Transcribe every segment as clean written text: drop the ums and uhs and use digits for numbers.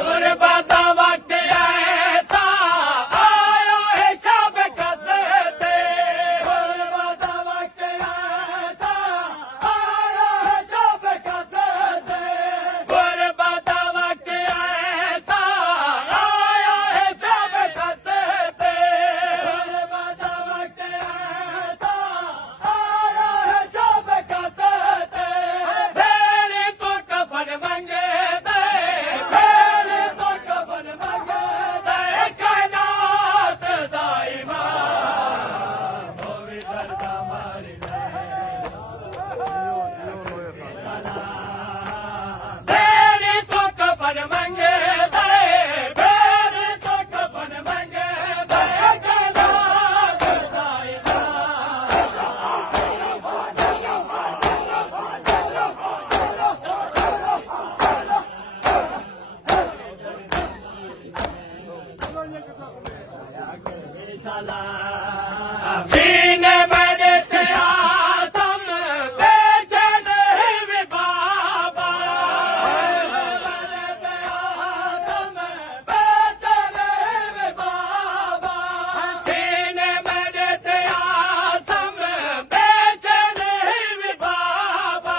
गुरबता वक्त ऐसा आया है शब कसते गुरबता वक्त ऐसा आया है शब कसते गुरबता वक्त ऐसा आया है शब कसते गुरबता वक्त ऐसा आया है शब कसते फेरे तो कफन मंगे दे फेरे तो कफन मंगे दे कायनात दाइमा होवे दर्दा मारी फेरे तो कफन मंगे दे फेरे तो कफन मंगे दे कायनात दाइमा सीने मैंने से आसम बेचैन भी बाबा मैंने से आसम बेचैन भी बाबा सीने मैंने से आसम बेचैन भी बाबा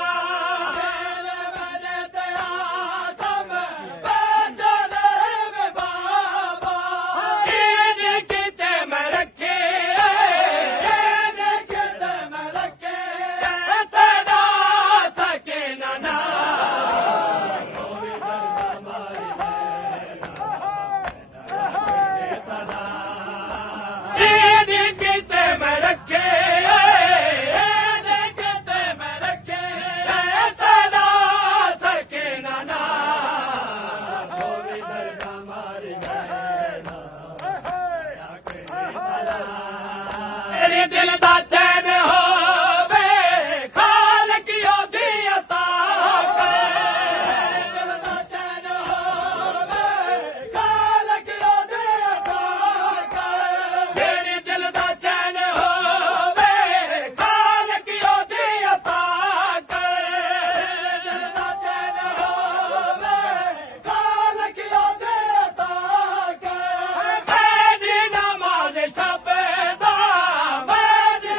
मैंने से आसम बेचैन भी बाबा ईद किते में रखे ईद किते में रखे तेरा सके ना ईद किते में रखे ईद किते में रखे तेरा सके ना होवे दर्दा मारी तेरे दिल दा चैन होवे खालक ओदी अता करे दिल दा चैन होवे खालक ओदी अता करे तेरे दिल दा चैन होवे खालक ओदी अता करे दिल दा चैन होवे खालक ओदी अता करे मेरी नमाज़ शब दा मेरी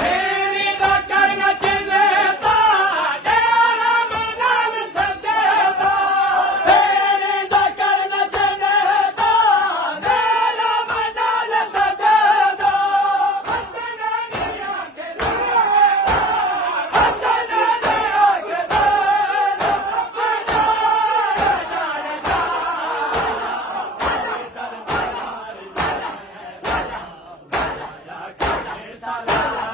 ਮੇਰੀ ਦਾ ਕਰਨ ਚਿੰਤਾ ਡੇਰਾ ਮਨਾਲ ਸਜਦਾ ਮੇਰੀ ਦਾ ਕਰਨ ਚਿੰਤਾ ਡੇਰਾ ਮਨਾਲ ਸਜਦਾ ਵਤਨ ਨੇ ਆ ਕੇ ਵਤਨ ਨੇ ਆ ਕੇ ਸਾਲਾ